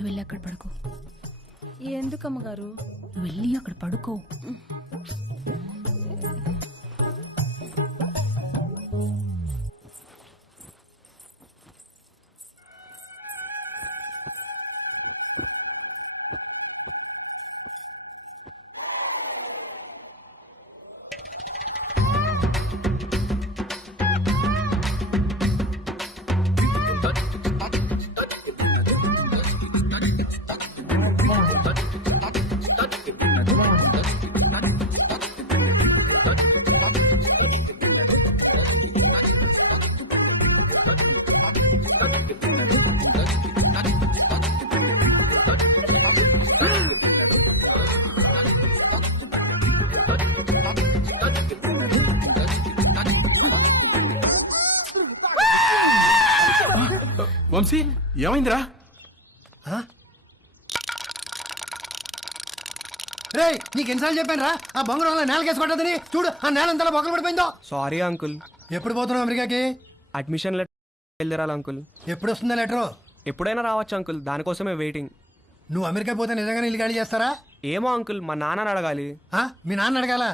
నువ్వు వెళ్ళి అక్కడ పడుకో. ఎందుకమ్మగారు? నువ్వు వెళ్ళి అక్కడ పడుకో. వంశీ ఏమైందిరా? రే నీకు ఎన్నిసార్లు చెప్పాను రా ఆ బొంగరంలో నేలకేసి కొట్టదని. చూడు ఆ నేల అంతా బొక్కలు పడిపోయిందో. Sorry uncle. ఎప్పుడు పోతున్నావు అమెరికాకి? అడ్మిషన్ లెటర్ వెళ్ళిరాలి అంకుల్. ఎప్పుడు వస్తుందా లెటరు? ఎప్పుడైనా రావచ్చు అంకుల్, దానికోసమే వెయిటింగ్. నువ్వు అమెరికా పోతే నిజంగానే ఇల్లు ఖాళీ చేస్తారా? ఏమో అంకుల్, మా నాన్నని అడగాలి. మీ నాన్న అడగాల?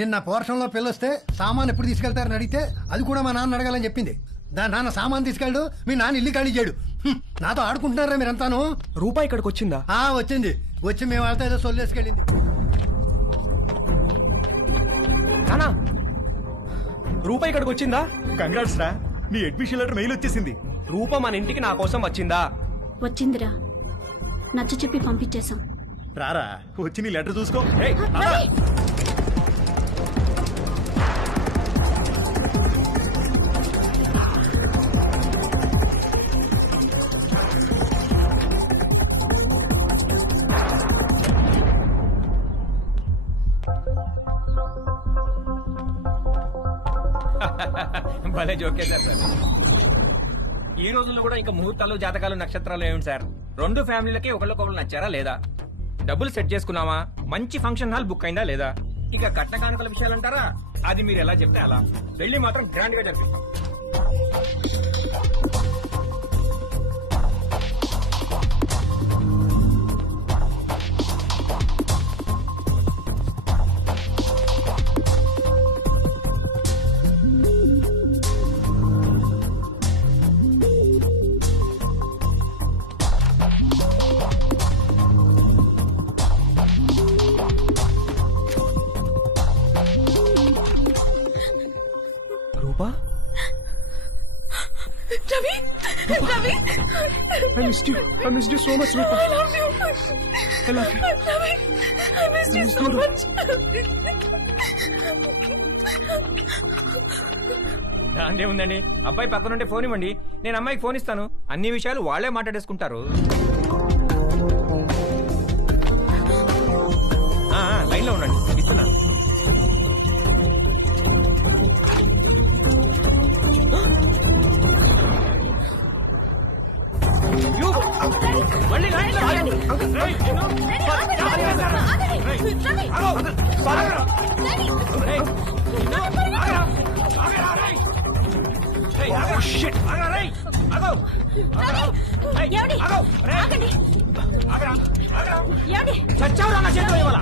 నిన్న పోర్షన్లో పిల్లొస్తే సామాన్ ఎప్పుడు తీసుకెళ్తారని అడిగితే అది కూడా మా నాన్న అడగాలని చెప్పింది. దాని నాన్న సామాన్ తీసుకెళ్ళడు, మీ నాన్న ఇల్లు ఖాళీ చేయడు. నాతో ఆడుకుంటున్నారా మీరంతాను? రూపాయి ఇక్కడికి వచ్చిందా? వచ్చింది. వచ్చి మేము వాళ్ళతో ఏదో సొల్లేసుకెళ్ళింది. నానా రూపాయి ఇక్కడికి వచ్చిందా? కంగ్రాట్స్ రా, నీ అడ్మిషన్ లెటర్ మెయిల్ వచ్చేసింది. రూప మన ఇంటికి నా కోసం వచ్చిందా? వచ్చిందిరా, నచ్చ చెప్పి పంపించేశాం. రారా వచ్చి నీ లెటర్ చూసుకో. భలే జోకేశారు సార్. ఈ రోజుల్లో కూడా ఇంకా ముహూర్తాలు, జాతకాలు, నక్షత్రాలు ఏమిటి సార్? రెండు ఫ్యామిలీలకి ఒకళ్ళకొకళ్ళు నచ్చారా లేదా? డబ్బులు సెట్ చేసుకున్నావా? మంచి ఫంక్షన్ హాల్ బుక్ అయిందా లేదా? ఇక కట్న కానుకల విషయాలు అంటారా? అది మీరు ఎలా చెప్తే అలా. పెళ్లి మాత్రం గ్రాండ్ గా జరిపిస్తాం. రూపా, Ravi, Ravi, I missed you so much, Rupa. I love you. I love you. Ravi, I missed you so much. దాందే ఉందండి, అబ్బాయి పక్కనుంటే ఫోన్ ఇవ్వండి, నేను అమ్మాయికి ఫోన్ ఇస్తాను. అన్ని విషయాలు వాళ్లే మాట్లాడేసుకుంటారు. లైన్ లో ఉండండి, ఇస్తున్నాను. మళ్ళీ లైన్లో ఆగండి. చచ్చావురా నా చేతిలో ఇవాళ.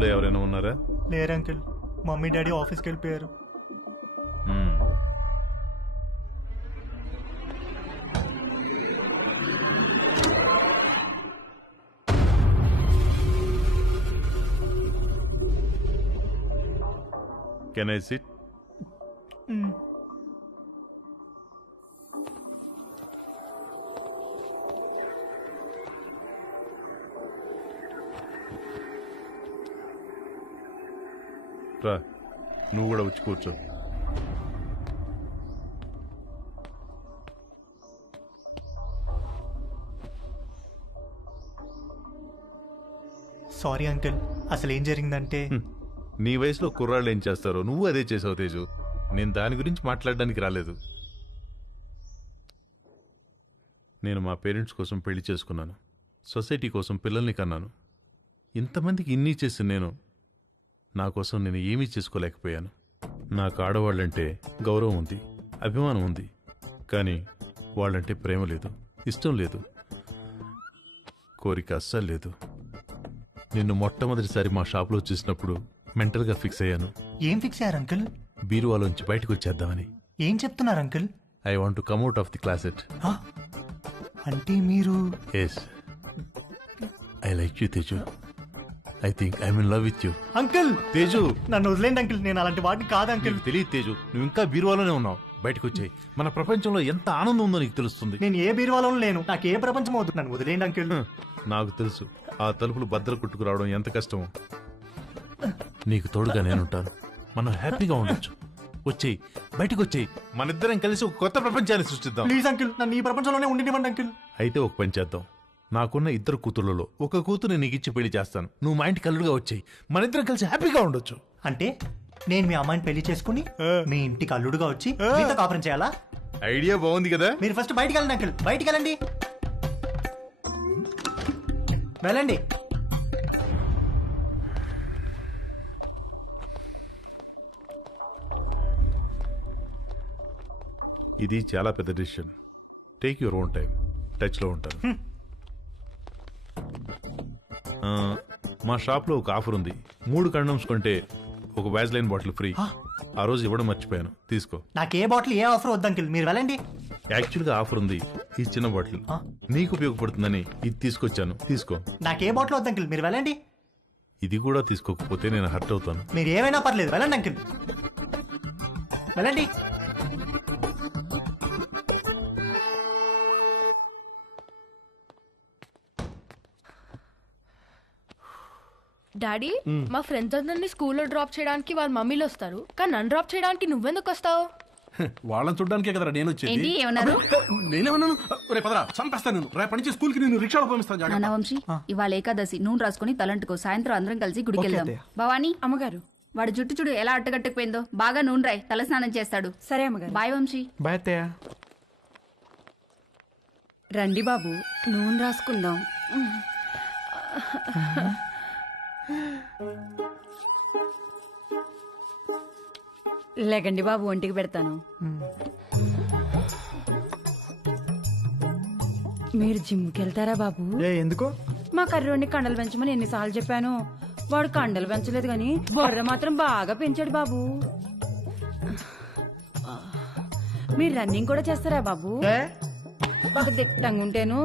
ఇంట్లో ఎవరైనా ఉన్నారా? లేరు అంకుల్, మమ్మీ డాడీ ఆఫీస్కి వెళ్ళిపోయారు. మ్మ్. Can I sit? రా, నువ్వు కూడా వచ్చి కూర్చో. సారీ అంకుల్, అసలు ఏం జరిగిందంటే నీ వయసులో కుర్రాళ్ళు ఏం చేస్తారో నువ్వు అదే చేసావు తేజు. నేను దాని గురించి మాట్లాడడానికి రాలేదు. నేను మా పేరెంట్స్ కోసం పెళ్లి చేసుకున్నాను, సొసైటీ కోసం పిల్లల్ని కన్నాను. ఇంతమందికి ఇన్ని చేసి నా కోసం నేను ఏమీ చేసుకోలేకపోయాను. నాకు ఆడవాళ్ళంటే గౌరవం ఉంది, అభిమానం ఉంది, కానీ వాళ్ళంటే ప్రేమ లేదు, ఇష్టం లేదు, కోరిక అస్సలు లేదు. నిన్ను మొట్టమొదటిసారి మా షాప్లో చూసినప్పుడు మెంటల్గా ఫిక్స్ అయ్యాను. ఏం ఫిక్స్ అయ్యారు అంకుల్? బీరువాలోంచి బయటకు వచ్చేద్దామని. ఏం చెప్తున్నారు uncle? I want to come out of the closet. అంటే మీరు? Yes, I like you Teju. I think I'm in love with you. Uncle Teju, నన్ను వదిలేండి అంకుల్, నేను అలాంటి వాడిని కాదు అంకుల్. నీకు తెలియదు తేజు, నువ్వు ఇంకా బీరువాలోనే ఉన్నావు. బయటకు వచ్చాయి, మన ప్రపంచంలో ఎంత ఆనందం ఉందో నీకు తెలుస్తుంది. నేను ఏ బీరువాలో లేను, నాకు ఏ ప్రపంచం అవుతుంది, నన్ను వదిలేండి అంకుల్. నాకు తెలుసు ఆ తలుపులు బద్దలు కొట్టుకు రావడం ఎంత కష్టమో. నీకు తోడుగా నేనుంటాను, మనం హ్యాపీగా ఉండొచ్చు. వచ్చేయి, బయటకు వచ్చేయి, మనిద్దరం కలిసి ఒక కొత్త ప్రపంచాన్ని సృష్టిద్దాం. ప్లీజ్ అంకుల్, నన్ను ఈ ప్రపంచంలోనే ఉండినివ్వండి అంకుల్. అయితే ఒక పని చేద్దాం. నాకున్న 2 కూతుర్లలో ఒక కూతురు నీకు ఇచ్చి పెళ్లి చేస్తాను. నువ్వు మా ఇంటికి అల్లుడుగా వచ్చేయి, మనిద్దరం కలిసి హ్యాపీగా ఉండొచ్చు. అంటే నేను మీ అమ్మాయిని పెళ్లి చేసుకుని మీ ఇంటికి అల్లుడుగా వచ్చి మీతో కాపురం చేయాలా? ఐడియా బాగుంది కదా. మీరు ఫస్ట్ బయటికి వెళ్ళండి అంకుల్, బయటికి వెళ్ళండి, వెళ్ళండి. ఇది చాలా పెద్ద decision. Take your own time. టచ్లో ఉంటాను. మా షాప్లో ఒక ఆఫర్ ఉంది. 3 కండమ్స్ కొంటే ఒక వ్యాజ్లైన్ బాటిల్ ఫ్రీ. ఆ రోజు ఇవ్వడం మర్చిపోయాను, తీసుకో. నాకు ఏ బాటిల్ ఏ ఆఫర్ వద్దు అంకుల్, మీరు వెళ్ళండి. యాక్చువల్గా ఆఫర్ ఉంది, ఈ చిన్న బాటిల్ నీకు ఉపయోగపడుతుందని ఇది తీసుకొచ్చాను, తీసుకో. నాకు ఏ బాటిల్ వద్దు అంకుల్, మీరు వెళ్ళండి. ఇది కూడా తీసుకోకపోతే నేను హర్ట్ అవుతాను. మీరు ఏమైనా పర్లేదు, వెళ్ళండి అంకుల్, వెళ్ళండి. డాడీ, మా ఫ్రెండ్స్ అందరినీ స్కూల్లో డ్రాప్ చేయడానికి వాళ్ళ మమ్మీలు వస్తారు, కానీ నన్ను డ్రాప్ చేయడానికి నువ్వెందుకు వస్తావు? వాళ్ళని చూడడానికే కదరా నేను వచ్చేది. ఏంటి ఏమన్నారు? నేనేమన్నాను? రేపు పదరా, చంపేస్తాను నేను. రేపటి నుంచి స్కూల్ కి నేను రిక్షాలో పంపిస్తాను. జాగ్రత్త. నాన్న వంశీ, ఇవాళ ఏకాదశి, నూనె రాసుకుని తలంటుకో. సాయంత్రం అందరం కలిసి గుడికి వెళ్దాం. భవానీ, అమ్మగారు. వాడు జుట్టు చూడు ఎలా అట్టగట్టుకుపోయిందో. బాగా నూనె రాయి, తలస్నానం చేస్తాడు. సరే అమ్మగారు. బాయ్ వంశీ. బాయ్ అత్తయ్య. రండి బాబు, నూనె రాసుకుందాం. లేకండి బాబు, ఒంటికి పెడతాను. మీరు జిమ్కి వెళ్తారా బాబు? ఎందుకు? మా కర్రోడిని కండలు పెంచమని ఎన్నిసార్లు చెప్పాను, వాడు కండలు పెంచలేదు కానీ బొర్ర మాత్రం బాగా పెంచాడు బాబు. మీరు రన్నింగ్ కూడా చేస్తారా బాబు? ఒక దిట్టంగా ఉంటేను.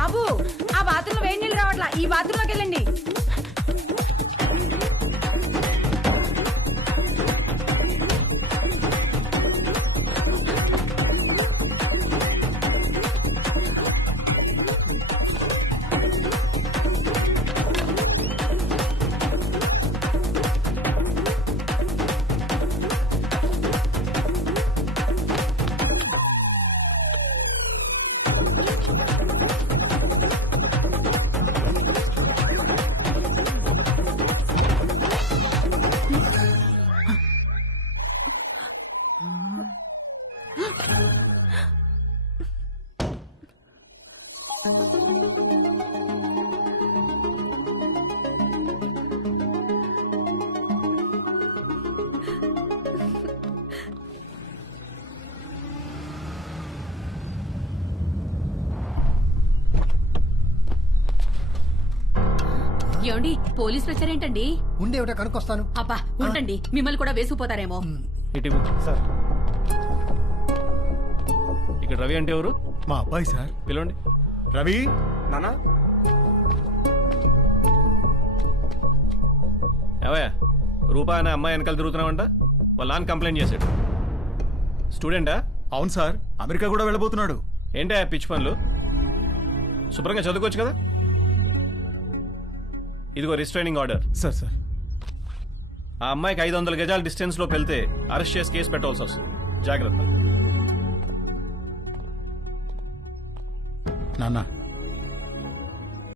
బాబు ఆ బాత్రూమ్ వేడి నీళ్ళు రావట్లా, ఈ బాత్రూంలోకి వెళ్ళండి. ఏమండి పోలీసులు వచ్చారేంటండి? ఉండే ఒకటి కనుక్కొస్తాను. అబ్బా ఉండండి, మిమ్మల్ని కూడా వేసుకుపోతారేమో. ఇటు సార్. ఇక్కడ రవి అంటే ఎవరు? మా అబ్బాయి సార్. పిలవండి. రవి నానా ఏవయ్యా, రూపా అనే అమ్మాయి వెనకాల తిరుగుతున్నావంట. వాళ్ళ నాన్న కంప్లైంట్ చేశాడు. స్టూడెంటా? అవును సార్, అమెరికా కూడా వెళ్ళబోతున్నాడు. ఏంటా పిచ్చి పనులు? శుభ్రంగా చదువుకోవచ్చు కదా. ఇదిగో రిస్ట్రైనింగ్ ఆర్డర్. సార్ సార్ ఆ అమ్మాయికి 500 గజాల డిస్టెన్స్ లో వెళ్తే అరెస్ట్ చేసి కేసు పెట్టాల్సి వస్తుంది. జాగ్రత్త. నాన్న